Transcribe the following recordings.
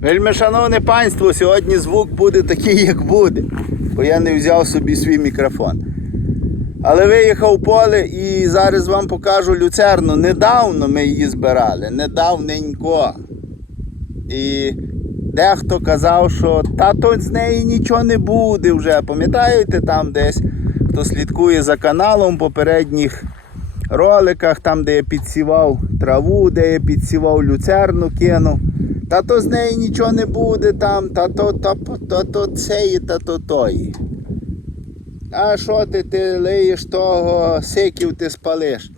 Вельми шановне панство, сьогодні звук буде такий, як буде, бо я не взяв собі свій мікрофон. Але виїхав в поле і зараз вам покажу люцерну. Недавно ми її збирали, недавненько. І дехто казав, що та то з неї нічого не буде вже. Пам'ятаєте, там десь хто слідкує за каналом в попередніх роликах, там, де я підсівав траву, де я підсівав люцерну кинув. Та то з неї нічого не буде там, та то, та, та, то цеї, та то тої. А що ти, ти лиєш того, сиків ти спалиш?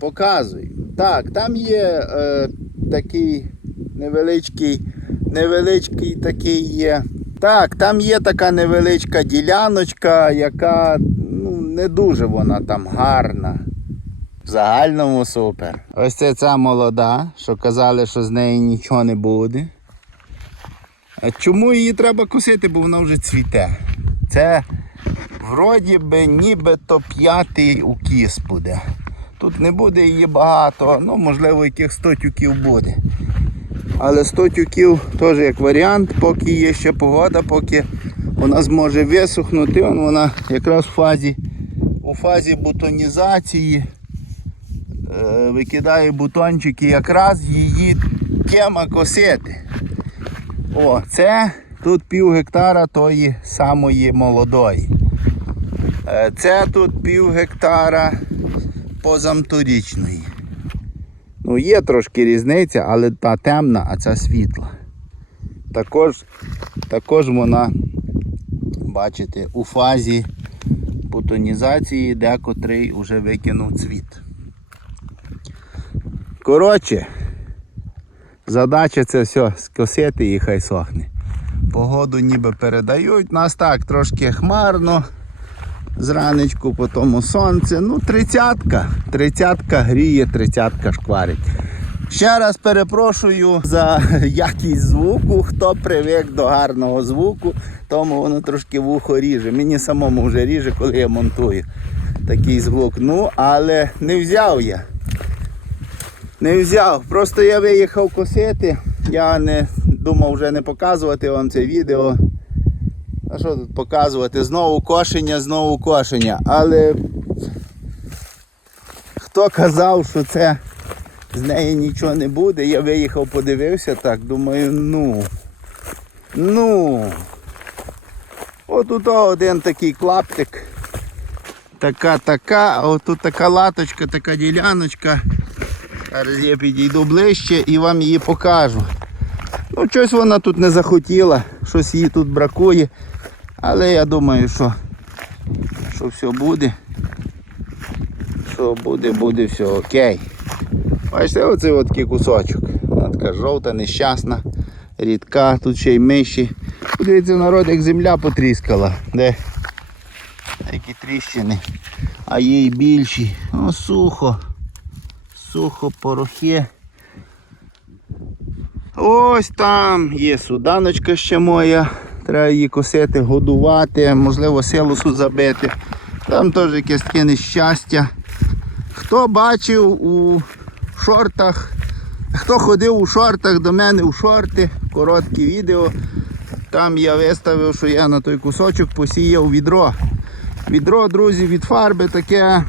Показую. Так, там є е, такий невеличкий, невеличкий такий є. Так, там є така невеличка діляночка, яка ну, не дуже вона там гарна. В загальному супер. Ось це ця молода, що казали, що з неї нічого не буде. А чому її треба косити, бо вона вже цвіте? Це вроді би нібито п'ятий укіс буде. Тут не буде її багато, ну можливо яких 100 тюків буде. Але 100 тюків теж як варіант, поки є ще погода, поки вона зможе висохнути, вона якраз в фазі, у фазі бутонізації викидає бутончики, якраз її тема косити. О, це тут пів гектара тої самої молодої. Е, Це тут пів гектара позамторічної. Ну, є трошки різниця, але та темна, а ця світла. Також, також вона, бачите, у фазі бутонізації декотрий вже викинув цвіт. Коротше, задача це все скосити і хай сохне. Погоду ніби передають. Нас так трошки хмарно. Зранечку, по тому сонце. Ну, тридцятка. Тридцятка гріє, тридцятка шкварить. Ще раз перепрошую за якість звуку. Хто привик до гарного звуку, тому воно трошки вухо ріже. Мені самому вже ріже, коли я монтую такий звук. Ну, але не взяв я. Не взяв. Просто я виїхав косити. Я не думав вже не показувати вам це відео. А що тут показувати? Знову кошення, знову кошення. Але хто казав, що це з неї нічого не буде, я виїхав, подивився так, думаю, ну. Ну. От тут один такий клаптик. Така така, а от тут така латочка, така діляночка. Зараз я підійду ближче і вам її покажу. Ну, щось вона тут не захотіла, щось їй тут бракує. Але я думаю, що, що все буде. Що буде, буде все окей. Бачите, оцей от кусочок. Вона така жовта, нещасна, рідка, тут ще й миші. Подивіться, народ, як земля потріскала. Де? Які тріщини. А є й більші. О, сухо. Сухо, порохи. Ось там є суданочка ще моя. Треба її косити, годувати, можливо, силосу забити. Там теж якесь таке нещастя. Хто бачив у шортах, хто ходив у шортах до мене у шорти, короткі відео. Там я виставив, що я на той кусочок посіяв відро. Відро, друзі, від фарби таке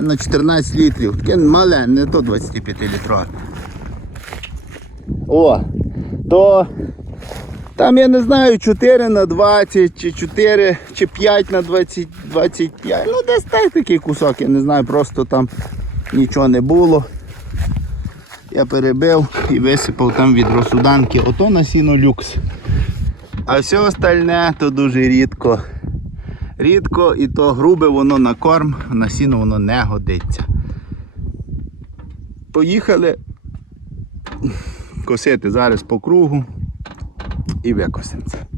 на 14 літрів. Таке мале, не то 25 літрове. О, то там я не знаю 4 на 20 чи 4 чи 5 на 20, 25. Ну десь так такий кусок, я не знаю, просто там нічого не було. Я перебив і висипав там від розсуданки. Ото на сіно люкс. А все остальне то дуже рідко. Рідко і то грубе воно на корм, на сіно воно не годиться. Поїхали косити зараз по кругу і викосимо це.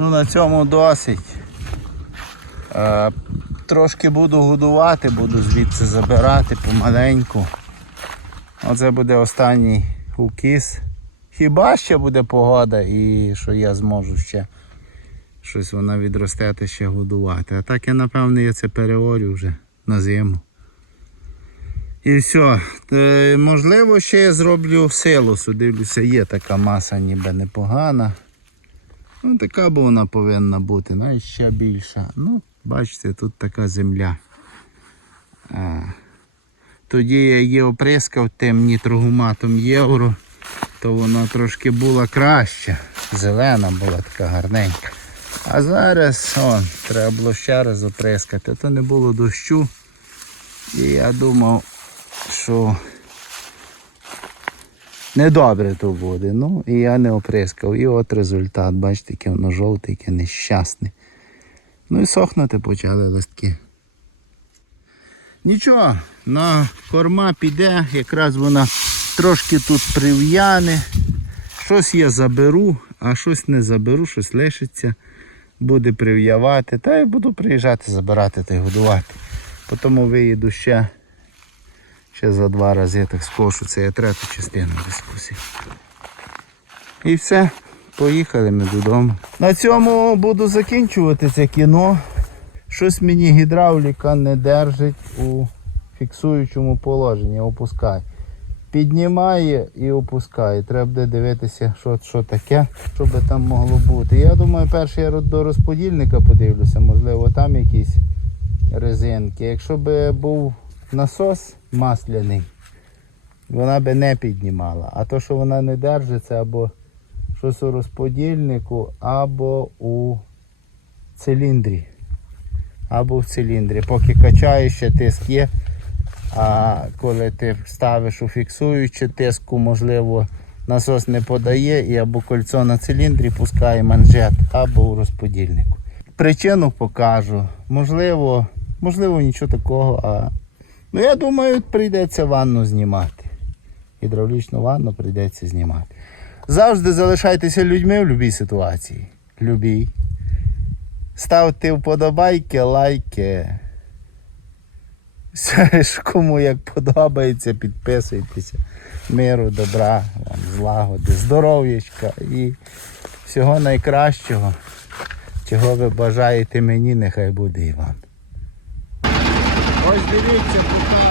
Ну на цьому досить. Е, трошки буду годувати, буду звідси забирати помаленьку. Оце буде останній укіс. Хіба ще буде погода і що я зможу ще щось вона відросте ще годувати. А так я напевно я це переорю вже на зиму. І все. Можливо, ще я зроблю силосу. Дивлюся, є така маса ніби непогана. Ну, така б вона повинна бути, навіть ще більша. Ну, бачите, тут така земля. А. Тоді я її оприскав тим нітрогуматом євро, то вона трошки була краща. Зелена була така гарненька. А зараз он, треба було ще раз оприскати. То не було дощу. І я думав, що недобре то буде. Ну і я не оприскав. І от результат. Бачите, яке воно жовте, яке нещасне. Ну і сохнути почали листки. Нічого, на корма піде, якраз вона трошки тут прив'яне. Щось я заберу, а щось не заберу, щось лишиться, буде прив'явати. Та й буду приїжджати, забирати та й годувати. Потім виїду ще, ще за два рази так скошу. Це я третю частину дискусів. І все, поїхали ми додому. На цьому буду закінчувати це кіно. Щось мені гідравліка не держить у фіксуючому положенні, опускає. Піднімає і опускає. Треба буде дивитися, що, що таке, що би там могло бути. Я думаю, перше я до розподільника подивлюся, можливо, там якісь резинки. Якщо би був насос масляний, вона би не піднімала. А то, що вона не держиться, або щось у розподільнику, або у циліндрі або в циліндрі. Поки качаєш, ще тиск є. А коли ти ставиш у фіксуючу тиску, можливо, насос не подає і або кольцо на циліндрі пускає манжет, або у розподільнику. Причину покажу. Можливо, можливо, нічого такого. А... Ну я думаю, прийдеться ванну знімати. Гідравлічну ванну прийдеться знімати. Завжди залишайтеся людьми в будь-якій ситуації. Любій. Ставте вподобайки, лайки. Все ж кому як подобається, підписуйтеся. Миру, добра, вам злагоди, здоров'ячка і всього найкращого. Чого ви бажаєте мені, нехай буде і вам. Дивіться, покажу.